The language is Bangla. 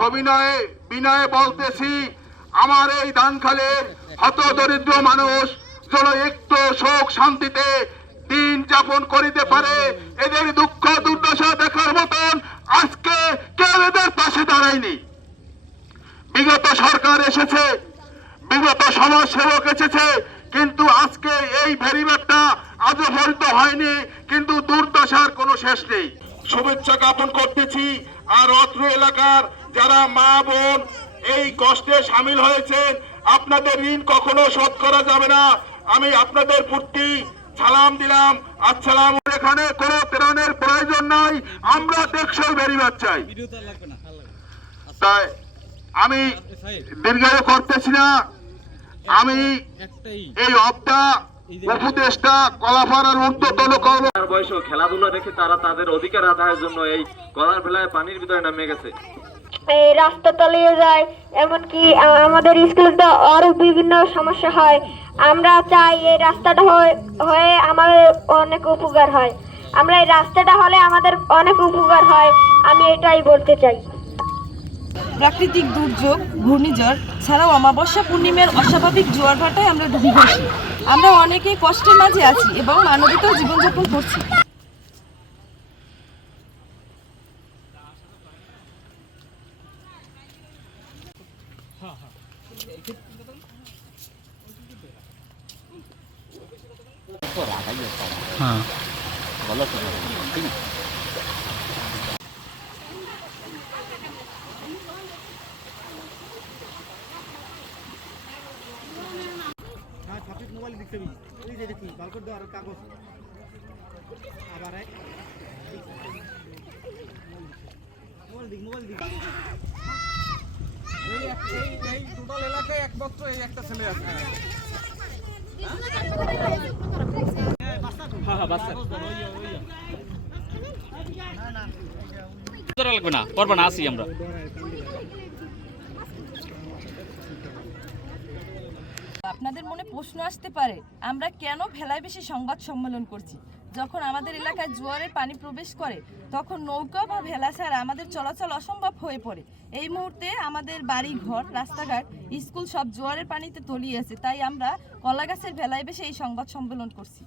সবিনয়ে বিনয়ে বলতেছি, আমার এই দানখালের হত দরিদ্র মানুষ যেন একটু শোক শান্তিতে দিন যাপন করিতে পারে, এদের দুঃখ দুর্দশা দেখার মতন আজকে কেউ এদের পাশে দাঁড়ায়নি। বিগত সরকার এসেছে, বিগত সমাজ সেবক এসেছে, কিন্তু আজকে এই ভেরিবারটা আজও হরিত হয়নি, কিন্তু দুর্দশার কোনো শেষ নেই। শুভেচ্ছা জ্ঞাপন করতেছি। আর অত্র এলাকার যারা মা বোন এই কষ্টে সামিল হয়েছেন, আপনাদের ঋণ কখনো শোধ করা যাবে না। আমি আপনাদের প্রতি সালাম দিলাম, আসসালাম। এখানে কোনো ত্রাণের প্রয়োজন নাই, আমরা টেকসই বেরিবার চাই। তাই আমি দীর্ঘায়ু করতেছি না। আমি এই অবটা উপদেষ্টা কলাপাড়ার ঊর্ধ্বতন বয়স খেলাধুলা রেখে তারা তাদের অধিকার আদায়ের জন্য এই কলার ভেলায় পানির ভিতরে নামে গেছে। এই রাস্তা তলিয়ে যায়, এমনকি আমাদের স্কুলে তো আরো বিভিন্ন সমস্যা হয়। আমরা চাই এই রাস্তাটা হয়ে আমাদের অনেক উপকার হয়। আমরা এই রাস্তাটা হলে আমাদের অনেক উপকার হয়, আমি এটাই বলতে চাই। প্রাকৃতিক দুর্যোগ, ঘূর্ণিঝড় ছাড়াও অমাবস্যা পূর্ণিমার অস্বাভাবিক জোয়ার ভাটায় আমরা ডুবে গেছি। আমরা অনেকেই কষ্টের মাঝে আছি এবং মানবিক জীবনযাপন করছি। মোবাইল দেখতে ওই যে দেখি বালকর দেওয়ার কাগজ আবার মোবাইল দিক এই টোটাল এলাকায় একমাত্র এই একটা ছেলে আছে। লাগবে না, করবো না, আসি আমরা। আপনাদের মনে প্রশ্ন আসতে পারে, আমরা কেন ভেলায় বেশি সংবাদ সম্মেলন করছি? যখন আমাদের এলাকায় জোয়ারের পানি প্রবেশ করে তখন নৌকা বা ভেলা ছাড়া আমাদের চলাচল অসম্ভব হয়ে পড়ে। এই মুহূর্তে আমাদের বাড়ি ঘর, রাস্তাঘাট, স্কুল সব জোয়ারের পানিতে তলিয়ে আছে। তাই আমরা কলাগাছের ভেলায় বেশি এই সংবাদ সম্মেলন করছি।